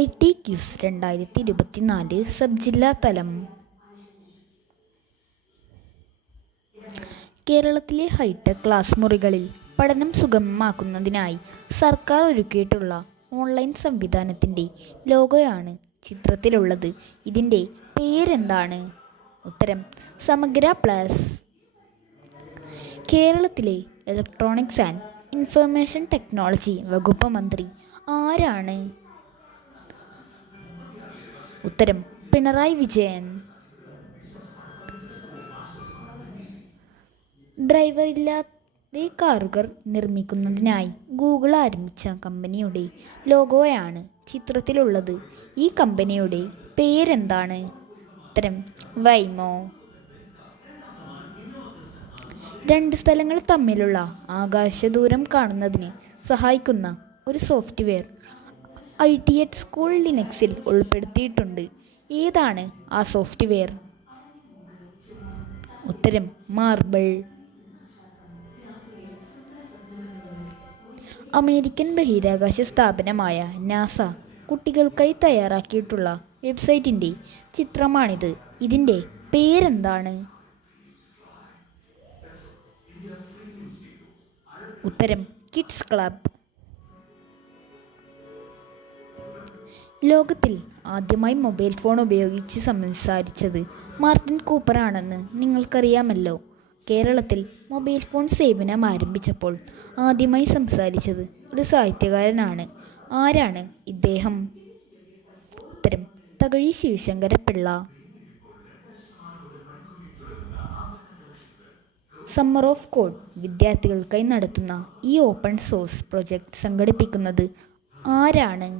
IT quiz 2024 sub ജില്ലാ തലം. കേരളത്തിലെ ഹൈടെക് ക്ലാസ് മുറികളിൽ പഠനം സുഗമമാക്കുന്നതിനായി സർക്കാർ ഒരുക്കിയിട്ടുള്ള ഓൺലൈൻ സംവിധാനത്തിൻ്റെ ലോഗോയാണ് ചിത്രത്തിലുള്ളത്. ഇതിൻ്റെ പേരെന്താണ്? ഉത്തരം സമഗ്ര പ്ലസ്. കേരളത്തിലെ ഇലക്ട്രോണിക്സ് ആൻഡ് ഇൻഫർമേഷൻ ടെക്നോളജി വകുപ്പ് മന്ത്രി ആരാണ്? ഉത്തരം പിണറായി വിജയൻ. ഡ്രൈവറില്ലാതെ കാറുകൾ നിർമ്മിക്കുന്നതിനായി ഗൂഗിൾ ആരംഭിച്ച കമ്പനിയുടെ ലോഗോയാണ് ചിത്രത്തിലുള്ളത്. ഈ കമ്പനിയുടെ പേരെന്താണ്? ഉത്തരം വൈമോ. രണ്ട് സ്ഥലങ്ങൾ തമ്മിലുള്ള ആകാശദൂരം കാണുന്നതിന് സഹായിക്കുന്ന ഒരു സോഫ്റ്റ്വെയർ ITH സ്കൂൾ ലിനക്സിൽ ഉൾപ്പെടുത്തിയിട്ടുണ്ട്. ഏതാണ് ആ സോഫ്റ്റ്വെയർ? ഉത്തരം മാർബിൾ. അമേരിക്കൻ ബഹിരാകാശ സ്ഥാപനമായ നാസ കുട്ടികൾക്കായി തയ്യാറാക്കിയിട്ടുള്ള വെബ്സൈറ്റിൻ്റെ ചിത്രമാണിത്. ഇതിൻ്റെ പേരെന്താണ്? ഉത്തരം കിഡ്സ് ക്ലബ്. ലോകത്തിൽ ആദ്യമായി മൊബൈൽ ഫോൺ ഉപയോഗിച്ച് സംസാരിച്ചത് മാർട്ടിൻ കൂപ്പർ ആണെന്ന് നിങ്ങൾക്കറിയാമല്ലോ. കേരളത്തിൽ മൊബൈൽ ഫോൺ സേവനം ആരംഭിച്ചപ്പോൾ ആദ്യമായി സംസാരിച്ചത് ഒരു സാഹിത്യകാരനാണ്. ആരാണ് ഇദ്ദേഹം? ഉത്തരം Thakazhi Sivasankara Pillai. Summer of code വിദ്യാർത്ഥികൾക്കായി നടത്തുന്ന ഈ ഓപ്പൺ സോഴ്സ് പ്രൊജക്റ്റ് സംഘടിപ്പിക്കുന്നത് ആരാണ്?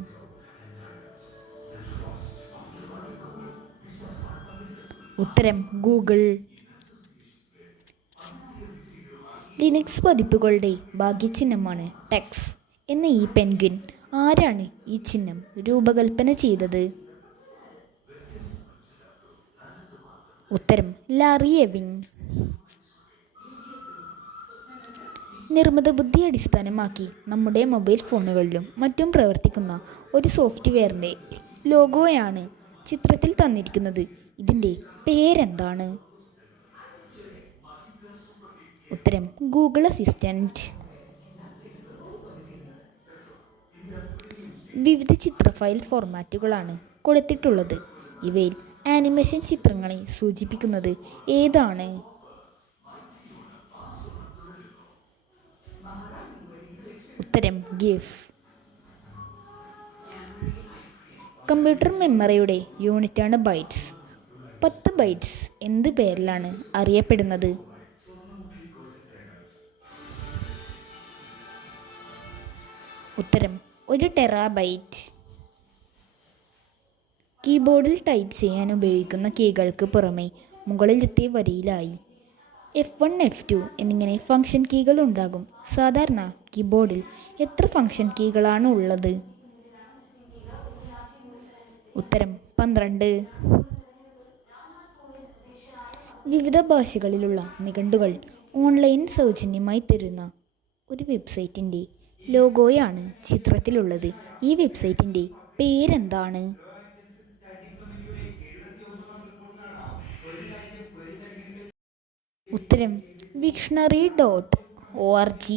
ഉത്തരം ഗൂഗിൾ. ലിനക്സ് പതിപ്പുകളുടെ ഭാഗ്യചിഹ്നമാണ് ടെക്സ് എന്ന ഈ പെൻഗ്വിൻ. ആരാണ് ഈ ചിഹ്നം രൂപകൽപ്പന ചെയ്തത്? ഉത്തരം ലാറി എവിങ്. നിർമ്മിത ബുദ്ധി അടിസ്ഥാനമാക്കി നമ്മുടെ മൊബൈൽ ഫോണുകളിലും മറ്റും പ്രവർത്തിക്കുന്ന ഒരു സോഫ്റ്റ്വെയറിൻ്റെ ലോഗോയാണ് ചിത്രത്തിൽ തന്നിരിക്കുന്നത്. ഇതിൻ്റെ പേരെന്താണ്? ഉത്തരം ഗൂഗിൾ അസിസ്റ്റൻറ്റ്. വിവിധ ചിത്ര ഫയൽ ഫോർമാറ്റുകളാണ് കൊടുത്തിട്ടുള്ളത്. ഇവയിൽ ആനിമേഷൻ ചിത്രങ്ങളെ സൂചിപ്പിക്കുന്നത് ഏതാണ്? ഉത്തരം ഗിഫ്. കമ്പ്യൂട്ടർ മെമ്മറിയുടെ യൂണിറ്റാണ് ബൈറ്റ്സ്. 10 ബൈറ്റ്സ് എന്ത് പേരിലാണ് അറിയപ്പെടുന്നത്? ഉത്തരം 1 ടെറാബൈറ്റ്. കീബോർഡിൽ ടൈപ്പ് ചെയ്യാൻ ഉപയോഗിക്കുന്ന കീകൾക്ക് പുറമെ മുകളിലത്തെ വരിയിലായി F1 F2 എന്നിങ്ങനെ ഫംഗ്ഷൻ കീകൾ ഉണ്ടാകും. സാധാരണ കീബോർഡിൽ എത്ര ഫംഗ്ഷൻ കീകളാണ് ഉള്ളത്? ഉത്തരം 12. വിവിധ ഭാഷകളിലുള്ള നിഘണ്ടുകൾ ഓൺലൈൻ സൗജന്യമായി തരുന്ന ഒരു വെബ്സൈറ്റിൻ്റെ ലോഗോയാണ് ചിത്രത്തിലുള്ളത്. ഈ വെബ്സൈറ്റിൻ്റെ പേരെന്താണ്? ഉത്തരം വിക്ഷണറി.org.